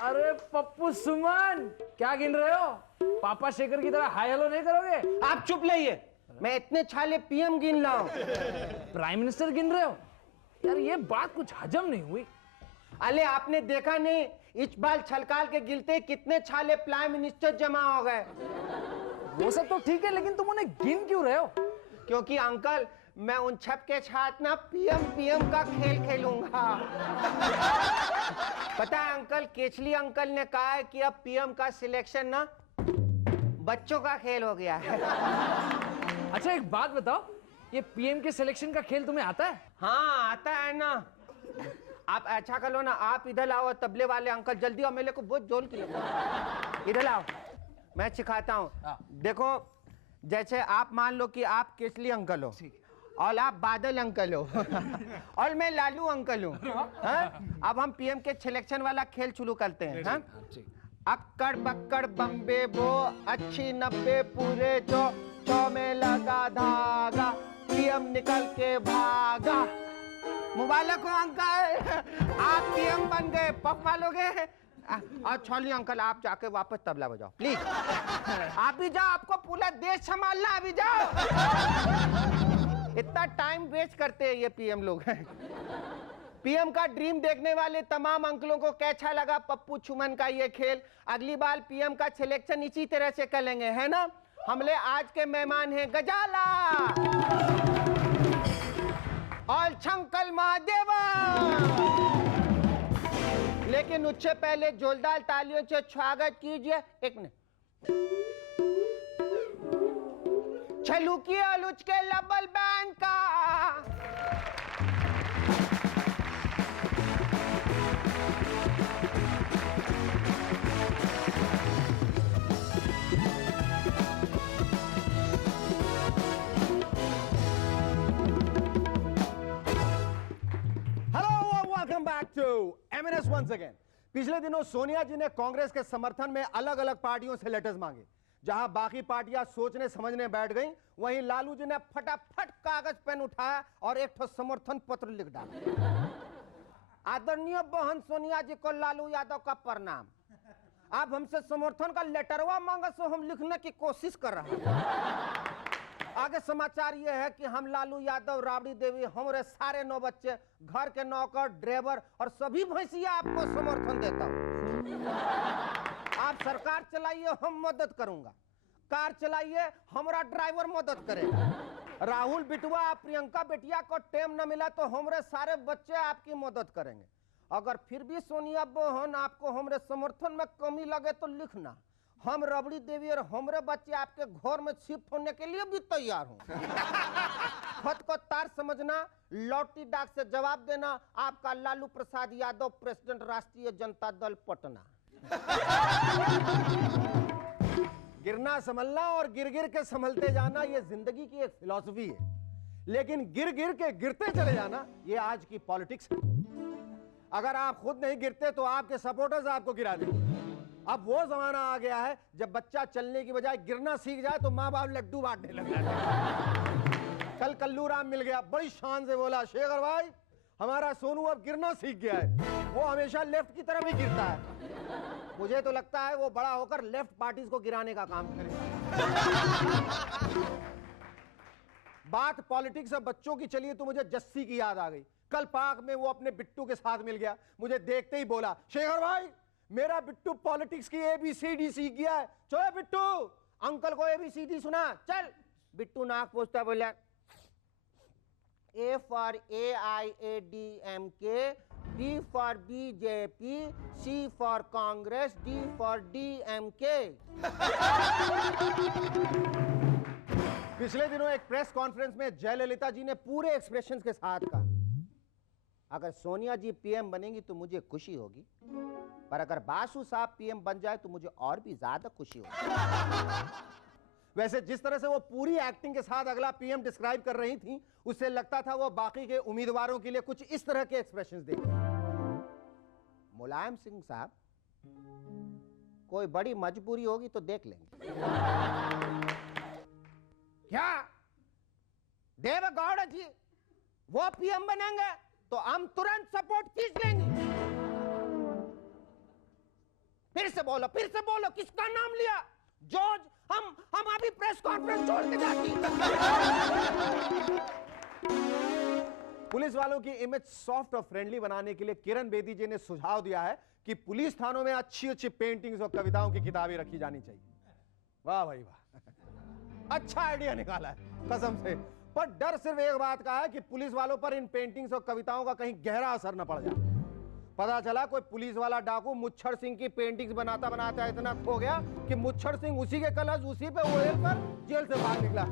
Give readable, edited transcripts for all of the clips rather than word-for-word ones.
अरे पप्पू सुमन, क्या गिन रहे हो? पापा शेखर की तरह हाय हेलो नहीं करोगे? आप चुप रहिए, मैं इतने छाले पीएम गिन रहा हूं। प्राइम मिनिस्टर गिन रहे हो? यार ये बात कुछ हजम नहीं हुई। अरे आपने देखा नहीं, इस बार छलकाल के गिनते कितने छाले प्राइम मिनिस्टर जमा हो गए। वो सब तो ठीक है, लेकिन तुम उन्हें गिन क्यों रहे हो? क्योंकि अंकल, मैं उन छप के साथ ना पीएम पीएम का खेल खेलूंगा। पता है अंकल, केचली अंकल ने कहा है कि अब पीएम का सिलेक्शन ना बच्चों का खेल हो गया है। अच्छा एक बात बताओ, ये पीएम के सिलेक्शन का खेल तुम्हें आता है? हाँ आता है ना। आप अच्छा करो ना, आप इधर आओ, तबले वाले अंकल जल्दी आओ, मेरे को बहुत जोर की इधर आओ, मैं सिखाता हूँ। देखो, जैसे आप मान लो कि आप केसली अंकल हो और आप बादल अंकल हो और मैं लालू अंकल हूँ। अब हम पीएम के सिलेक्शन वाला खेल शुरू करते हैं। हाँ? अक्कड़ बक्कड़ बम्बे बो, अच्छी 90 पूरे चो में लगा धागा, पीएम निकल के भागा। मुबारक हो अंकल, आप पीएम बन गए। पप्पा लोगे और छोली अंकल, आप जाके वापस तबला बजाओ प्लीज। आप भी जाओ, आपको पूरा देश संभालना, अभी जाओ। इतना टाइम वेस्ट करते हैं ये पीएम लोग। पीएम का ड्रीम देखने वाले तमाम अंकलों को कैसा लगा पप्पू सुमन का ये खेल? अगली बार पीएम का सिलेक्शन इसी तरह से करेंगे, है ना? हमले आज के मेहमान हैं गजाला और शंकर महादेवा। लेकिन उससे पहले जोरदार तालियों से स्वागत कीजिए। एक मिनट, छलुकी और के लबल बैंड का। Welcome back to MNS once again. पिछले दिनों सोनिया जी ने कांग्रेस के समर्थन में अलग अलग पार्टियों से लेटर्स मांगे। जहां बाकी पार्टियां सोचने समझने बैठ गईं, वहीं लालू जी ने फटाफट कागज पेन उठाया और एक ठो समर्थन पत्र लिख डाला। आदरणीय बहन सोनिया जी को लालू यादव का प्रणाम। आप हमसे समर्थन का लेटरवा मांगा, सो हम लिखने की कोशिश कर रहे हैं। आगे समाचार ये है कि हम लालू यादव, राबड़ी देवी, हमारे सारे 9 बच्चे, घर के नौकर, ड्राइवर और सभी भैंसिया आपको समर्थन देता हूं। आप सरकार चलाइए, हम मदद करूंगा। कार चलाइए, हमारा ड्राइवर मदद करेगा। राहुल बिटवा, प्रियंका बेटिया को टेम न मिला तो हमारे सारे बच्चे आपकी मदद करेंगे। अगर फिर भी सोनिया बहन आपको हमारे समर्थन में कमी लगे तो लिखना। हम रबड़ी देवी और हमारे बच्चे आपके घर में शिफ्ट होने के लिए भी तैयार हूं। खत को तार समझना, लौटी डाक से जवाब देना। आपका लालू प्रसाद यादव, प्रेसिडेंट, राष्ट्रीय जनता दल, पटना। गिरना संभलना और गिर गिर के संभलते जाना, ये जिंदगी की एक फिलॉसफी है। लेकिन गिर गिर के गिरते चले जाना, ये आज की पॉलिटिक्स है। अगर आप खुद नहीं गिरते तो आपके सपोर्टर्स आपको गिरा देंगे। अब वो जमाना आ गया है जब बच्चा चलने की बजाय गिरना सीख जाए तो माँ बाप लड्डू बांटने लग जाते हैं। कल कल्लू राम मिल गया, बड़ी शान से बोला, शेखर भाई हमारा सोनू अब गिरना सीख गया है, वो हमेशा लेफ्ट की तरफ ही गिरता है। मुझे तो लगता है वो बड़ा होकर लेफ्ट पार्टीज को गिराने का काम करेगा। बात पॉलिटिक्स और बच्चों की चलिए तो मुझे जस्सी की याद आ गई। कल पार्क में वो अपने बिट्टू के साथ मिल गया, मुझे देखते ही बोला, शेखर भाई मेरा बिट्टू पॉलिटिक्स की ABCD सीख गया है। चलो बिट्टू, अंकल को ABCD सुना। चल। बिट्टू नाक पूछता बोला, A for AIADMK, B for BJP, C for Congress, D for DMK। पिछले दिनों एक प्रेस कॉन्फ्रेंस में जयललिता जी ने पूरे एक्सप्रेशंस के साथ कहा, अगर सोनिया जी पीएम बनेंगी तो मुझे खुशी होगी, पर अगर बासु साहब पीएम बन जाए तो मुझे और भी ज्यादा खुशी होगी। वैसे जिस तरह से वो पूरी एक्टिंग के साथ अगला पीएम डिस्क्राइब कर रही थी, उससे लगता था वो बाकी के उम्मीदवारों के लिए कुछ इस तरह के एक्सप्रेशंस देंगे। मुलायम सिंह साहब, कोई बड़ी मजबूरी होगी तो देख लेंगे। क्या देवेगौड़ा जी वो पीएम बनेंगे तो हम तुरंत सपोर्ट खींच लेंगे। फिर से बोलो किसका नाम लिया? जॉर्ज, हम अभी प्रेस कॉन्फ्रेंस छोड़ के जाती। पुलिस वालों की इमेज सॉफ्ट और फ्रेंडली बनाने के लिए किरण बेदी जी ने सुझाव दिया है कि पुलिस थानों में अच्छी अच्छी पेंटिंग्स और कविताओं की किताबें रखी जानी चाहिए। वाह भाई वाह, अच्छा आइडिया निकाला है कसम से। पर डर सिर्फ एक बात का है कि पुलिस वालों पर इन पेंटिंग्स और कविताओं का कहीं गहरा असर न पड़ जाए। पता चला कोई पुलिस वाला डाकू मुच्छर सिंह की पेंटिंग्स बनाता बनाता इतना खो गया कि मुच्छर सिंह उसी के कलश उसी पे उड़ेल कर जेल से बाहर निकला।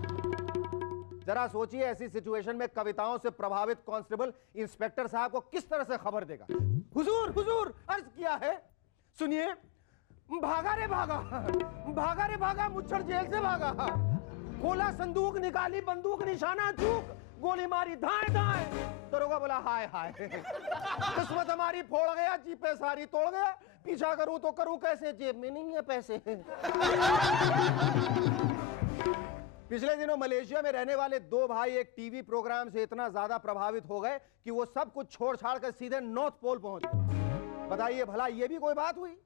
जरा सोचिए ऐसी सिचुएशन में कविताओं से प्रभावित कांस्टेबल इंस्पेक्टर साहब को किस तरह से खबर देगा। हुजूर हुजूर अर्ज किया है, सुनिए, भागा रे भागा मुच्छर जेल से भागा। खोला संदूक, निकाली बंदूक, निशाना चूक, गोली मारी धाए धाए। दरोगा बोला हाय हाय, किस्मत हमारी फोड़ गया, जीपे सारी तोड़ गया, पीछा करूं तो करूं कैसे, जेब में नहीं है पैसे। पिछले दिनों मलेशिया में रहने वाले दो भाई एक टीवी प्रोग्राम से इतना ज्यादा प्रभावित हो गए कि वो सब कुछ छोड़ छाड़ कर सीधे नॉर्थ पोल पहुंच गए। बताइए भला ये भी कोई बात हुई?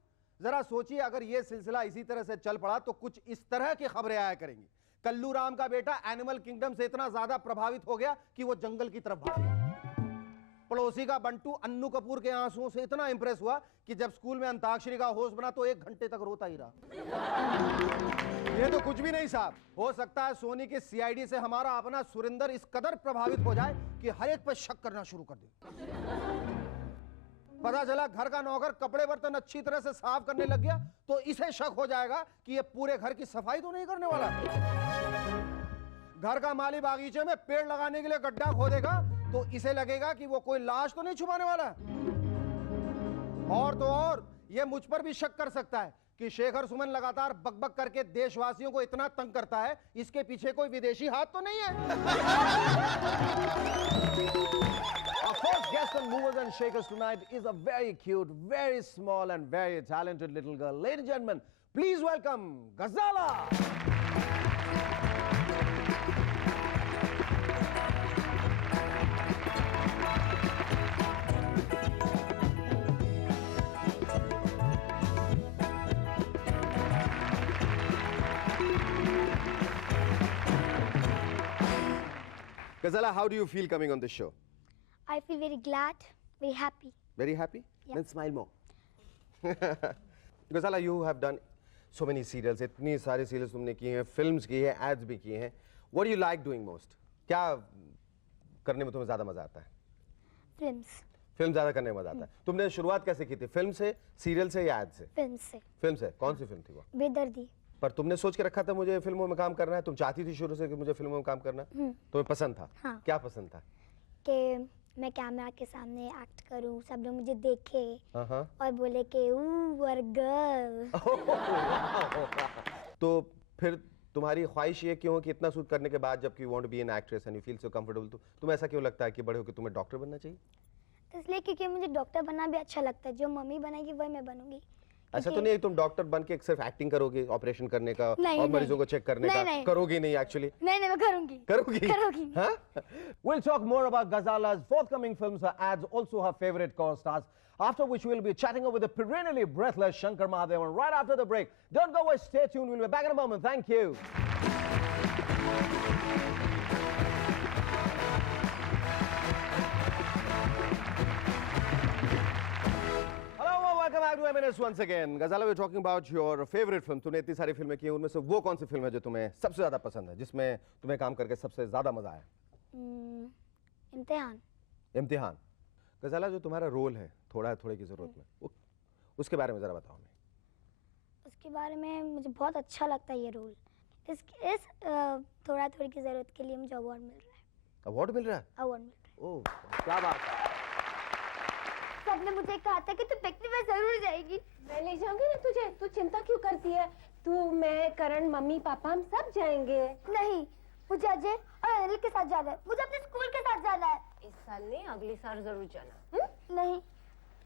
जरा सोचिए अगर ये सिलसिला इसी तरह से चल पड़ा तो कुछ इस तरह की खबरें आया करेंगी। कल्लू राम का बेटा एनिमल किंगडम से इतना ज्यादा प्रभावित हो गया कि वो जंगल की तरफ भाग गया। पड़ोसी का बंटू अन्नू कपूर के आंसुओं से इतना इंप्रेस हुआ कि जब स्कूल में अंताक्षरी का होस्ट बना तो 1 घंटे तक रोता ही रहा। ये तो कुछ भी नहीं साहब, हो सकता है सोनी के सीआईडी से हमारा अपना सुरिंदर इस कदर प्रभावित हो जाए कि हर एक पर शक करना शुरू कर दे। पता चला घर का नौकर कपड़े बर्तन अच्छी तरह से साफ करने लग गया तो इसे शक हो जाएगा कि ये पूरे घर की सफाई तो नहीं करने वाला। घर का माली बागीचे में पेड़ लगाने के लिए गड्ढा खोदेगा तो इसे लगेगा कि वो कोई लाश तो नहीं छुपाने वाला। और तो और ये मुझ पर भी शक कर सकता है कि शेखर सुमन लगातार बकबक करके देशवासियों को इतना तंग करता है, इसके पीछे कोई विदेशी हाथ तो नहीं है। Our first guest on Movers and Shakers tonight is a very cute, very small and very talented little girl. Ladies and gentlemen, please welcome Ghazala. Ghazala, how do you feel coming on this show? I feel very glad, very happy. Very happy? Yeah. Then smile more. Ghazala, you have done so many serials. इतनी सारी serials तुमने की हैं, films की हैं, ads भी की हैं. What do you like doing most? क्या करने में तुम्हें ज़्यादा मज़ा आता है? Films. फिल्म ज़्यादा करने में मज़ा आता है. तुमने शुरुआत कैसे की थी? फिल्म से, सीरियल से या एड से? Films से. फिल्म से. कौन सी फिल्म थी वो? बेदर्दी. पर तुमने सोच के रखा था मुझे फिल्मों में काम करना है? तुम चाहती थी शुरू से कि मुझे फिल्मों में काम करना है? तुम्हें पसंद था? हाँ. क्या पसंद था? कि मैं कैमरा के सामने एक्ट करूं, सब लोग मुझे देखे हाँ. और बोले कि वर गर्ल. तो फिर तुम्हारी ख्वाहिश ये क्यों कि इतना सूट करने के बाद जबकि you want to be an actress and you feel so comfortable, तो तुम्हें ऐसा क्यों लगता है कि बड़े होकर तुम्हें डॉक्टर बनना चाहिए? इसलिए क्योंकि मुझे डॉक्टर बनना भी अच्छा लगता है, जो मम्मी बनाएगी वही मैं बनूंगी. ऐसा तो नहीं तुम डॉक्टर बन के सिर्फ एक्टिंग करोगे, ऑपरेशन करने का और मरीजों को चेक करने का? करोगी नहीं एक्चुअली? नहीं मैं करूंगी. Huh? We'll talk more about Ghazala's forthcoming films, her ads, also her favorite co-stars, after which we'll be chatting with the perennially breathless Shankar Mahadevan right after the break. Don't go away, stay tuned, we'll be back in a moment. Thank you. Welcome back to M&S once again. Ghazala, we're talking about your favorite film. तूने इतनी सारी फिल्में की हैं, उनमें से वो कौन सी फिल्म है जो तुम्हें सबसे ज्यादा पसंद है, जिसमें तुम्हें काम करके सबसे ज्यादा मजा आया? इम्तिहान. इम्तिहान. ग़ज़ाला, जो तुम्हारा रोल है थोड़ा की जरूरत में, उसके बारे में जरा बताओ हमें. उसके बारे में मुझे बहुत अच्छा लगता है ये रोल. इस थोड़ा की जरूरत के लिए मुझे अवार्ड मिल रहा है. अवार्ड मिल रहा है? अवार्ड मिल रहा है. ओह, क्या बात है. सबने मुझे कहा था कि तू पिकनिक में जरूर जाएगी. मैं ले जाऊंगी ना तुझे, तू चिंता क्यों करती है? तू, मैं, करण, मम्मी, पापा, हम सब जाएंगे. नहीं, मुझे अजय और अनिल के साथ जाना है. मुझे अपने स्कूल के साथ जाना है. इस साल नहीं, अगले साल जरूर जाना. नहीं,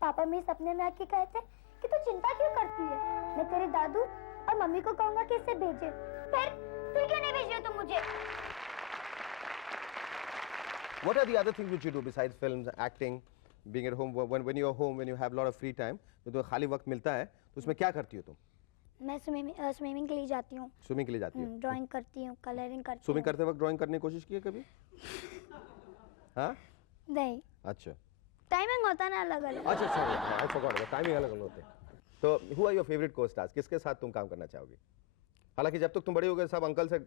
पापा मेरे सपने में आके कहे थे कि तू चिंता क्यों करती है, मैं तेरे दादू और मम्मी को कहूंगा कि इसे भेजे. फिर क्यों नहीं भेज रहे तुम मुझे? What are the other things which you do besides films, acting? being at home, when you're home, when you have a lot of free time, तो खाली वक्त मिलता है तो उसमें क्या करती हो तुम? मैं स्विमिंग के लिए जाती हूँ, स्विमिंग के लिए जाती हो? ड्राइंग करती हूँ, कलरिंग करती हूँ। स्विमिंग करते वक्त ड्राइंग करने की कोशिश की है कभी? हाँ? नहीं, अच्छा टाइमिंग होता ना अलग अलग। अच्छा सॉरी, आई फॉरगॉट, टाइमिंग अलग अलग होते हैं। तो हु आर योर फेवरेट को स्टार्स, किसके साथ तुम काम करना चाहोगे? हालांकि जब तक तुम बड़े हो गए सब अंकल से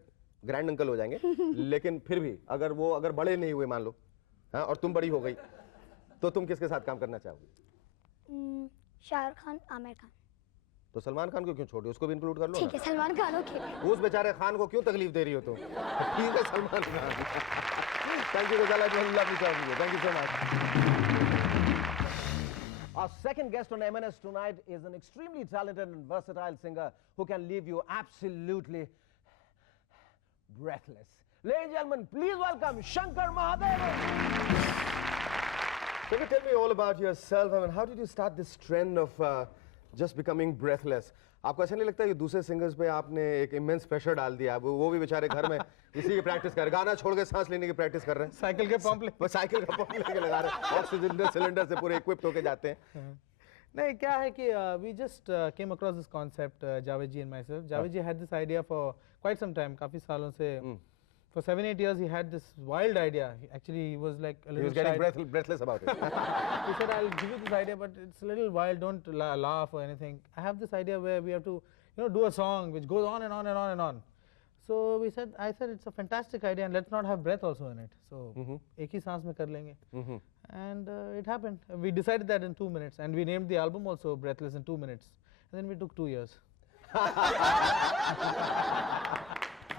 ग्रैंड अंकल हो जाएंगे, लेकिन फिर भी अगर बड़े नहीं हुए मान लो, हाँ, और तुम बड़ी हो गई तो तुम किसके साथ काम करना चाहोगे? शाहरुख खान, आमिर खान। तो सलमान खान को क्यों छोड़ दिया, उसको भी इंक्लूड कर लो ठीक है, सलमान खान ओके। उस बेचारे खान को क्यों तकलीफ दे रही हो तुम? ठीक है Salman Khan. Thank you thank you so much. Our second guest on M&S tonight is an extremely talented and versatile singer who can leave you absolutely breathless. Ladies and gentlemen, please welcome Shankar Mahadevan. Can you tell me all about yourself? I mean, how did you start this trend of just becoming breathless? आपको ऐसा नहीं लगता कि दूसरे singers पे आपने एक immense pressure डाल दिया? वो भी बेचारे घर में इसी की प्रैक्टिस कर, गाना छोड़ के सांस लेने की प्रैक्टिस कर रहे हैं, साइकिल के पंप ले, साइकिल का पंप लेके लगा रहे हैं, ऑक्सीजन सिलेंडर से पूरे इक्विप्ड होके जाते हैं। नहीं, क्या है कि we just came across this concept, Javed ji and myself. Javed ji had this idea for quite some time, काफी सालों से. For 7-8 years he had this wild idea. Actually he was like a little He was getting breathless about it. He said, I'll give you this idea, but it's a little wild, don't laugh or anything. I have this idea where we have to, do a song which goes on and on and on and on. So I said it's a fantastic idea and let's not have breath also in it. So एक ही सांस में कर लेंगे. And it happened. We decided that in 2 minutes, and we named the album also Breathless in 2 minutes. And then we took 2 years.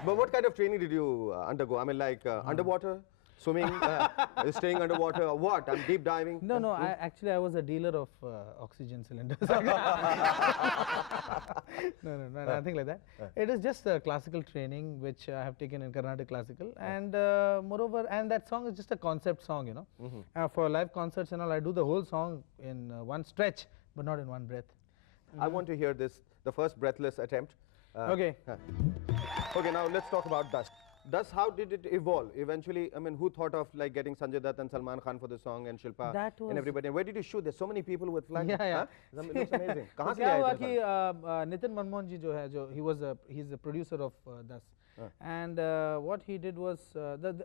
But what kind of training did you undergo? I mean, like underwater, swimming, staying underwater, or what? I'm deep diving. No, I was a dealer of oxygen cylinders. No, nothing like that. It is just classical training which I have taken in Carnatic classical, and moreover, and that song is just a concept song, for live concerts and all. I do the whole song in one stretch, but not in one breath. I want to hear this, the first breathless attempt. Okay. Okay, now let's talk about Dust. Dust, how did it evolve? Eventually, I mean, who thought of like getting Sanjay Dutt and Salman Khan for the song and Shilpa and everybody? Where did you shoot? There's so many people with flags. Yeah. Huh? It looks amazing. कहाँ से क्या आए हुआ थे कि flag? Nitin Manmohan जी जो है, he's the producer of Dust. And what he did was,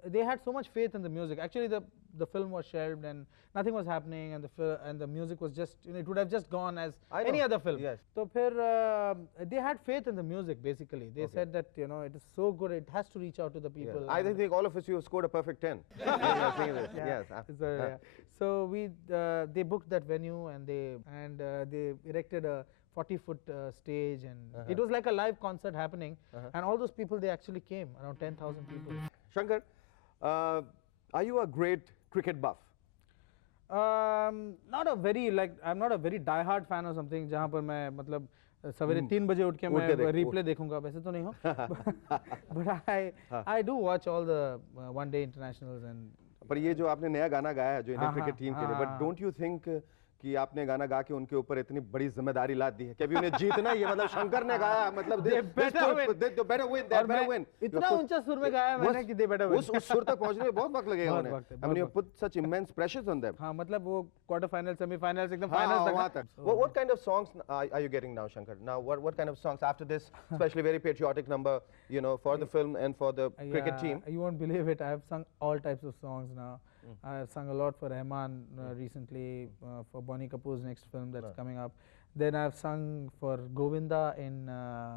they had so much faith in the music. Actually, the film was shelved and nothing was happening, and the music was just, it would have just gone as any other film. Yes. So they had faith in the music basically. They said that it is so good, it has to reach out to the people. I think all of us, you have scored a perfect 10. Yes. So they booked that venue, and they erected a 40-foot stage, and it was like a live concert happening, and all those people, they actually came, around 10,000 people. Shankar, are you a great cricket buff? Not a very, I'm not a very die-hard fan or something, जहाँ पर मैं मतलब सवेरे 3 बजे उठ के मैं replay देखूँगा, वैसे तो नहीं हो. But I do watch all the one-day internationals and. पर ये जो आपने नया गाना गाया है जो इंडियन क्रिकेट टीम के लिए, but don't you think कि आपने गाना गा के उनके ऊपर इतनी बड़ी जिम्मेदारी लाद दी है कि अभी उन्हें जीतना ही है? मतलब शंकर ने गाया, मतलब they better win. इतना ऊंचा सुर में गाया मैंने कि they better win. उस सुर तक पहुंचने में बहुत वक्त लगेगा उन्हें. I mean, you put such immense pressures on them. हाँ, मतलब वो quarter final, semi finals, एकदम finals तक. What kind of songs are you getting now, Shankar? Now, what kind of songs after this, especially very patriotic number, for the film and for the cricket team? You won't believe it. I have sung all types of songs now. I have sung a lot for Rahman recently, for Bonnie Kapoor's next film that's coming up. Then I have sung for Govinda in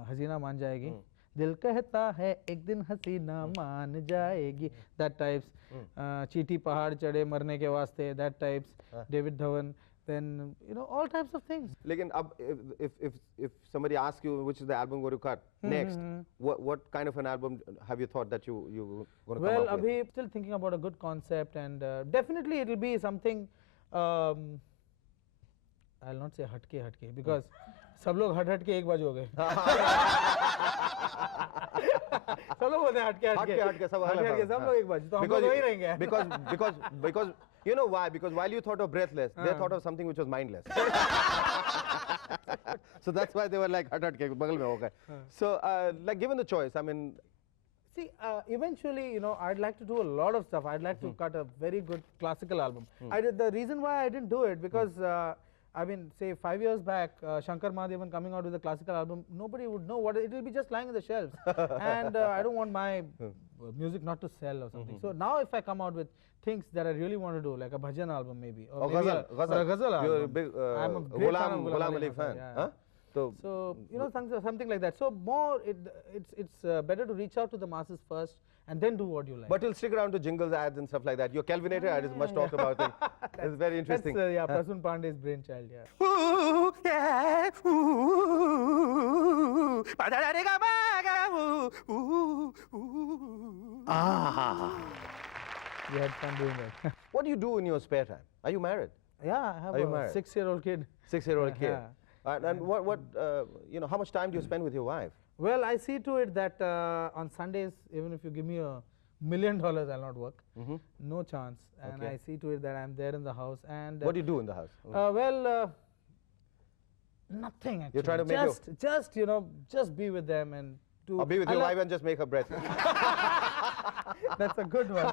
Hasina Maan Jayegi. Dil kahta hai ek din hasina maan jayegi. That types. Cheeti pahad chade marne ke waste. That types. David Dhawan. Then all types of things. Lekin ab, if somebody asks you which is the album going to cut next, what kind of an album have you thought that you going to come up with? Abhi still thinking about a good concept, and definitely it will be something. I'll not say hatke because सब लोग हट के एक बाजू हो गए. सब लोग बोलते हैं हट के सब लोग एक बाजू, तो हम लोग वही रहेंगे. Because you know why? Because while you thought of Breathless, they thought of something which was mindless. So that's why they were like हट के बगल में हो गए. So like given the choice, I mean, See, eventually, I'd like to do a lot of stuff. I'd like to cut a very good classical album. The reason why I didn't do it, because I mean, say 5 years back, Shankar Mahadevan coming out with a classical album, nobody would know what it will be, just lying in the shelves. And I don't want my music not to sell or something. So now if I come out with things that I really want to do, like a bhajan album maybe, or maybe ghazal, or a ghazal album. You're a big I'm a great fan of Ghulam Ali fan. yeah. Huh? So, something like that. So more, it's better to reach out to the masses first and then do what you like. but you'll stick around to jingles, ads and stuff like that. Your Kelvinator ad is much talked about thing. It's very interesting. That's Prasun Pandey's brainchild. Yeah. Ooh, yeah, ooh, ah. We had fun doing that. What do you do in your spare time? Are you married? Yeah, I have Are you a married? 6-year-old kid. 6-year-old kid. Yeah. And how much time do you spend with your wife? Well, I see to it that on Sundays, even if you give me $1 million, I'll not work. No chance. And Okay. I see to it that I'm there in the house. And What do you do in the house? nothing actually. You're trying to make just be with them and do. Or be with I your love- wife and just make her breath. That's a good one.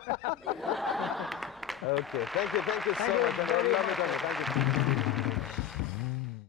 Okay. Thank you so you much. And I very love much. it. Thank you.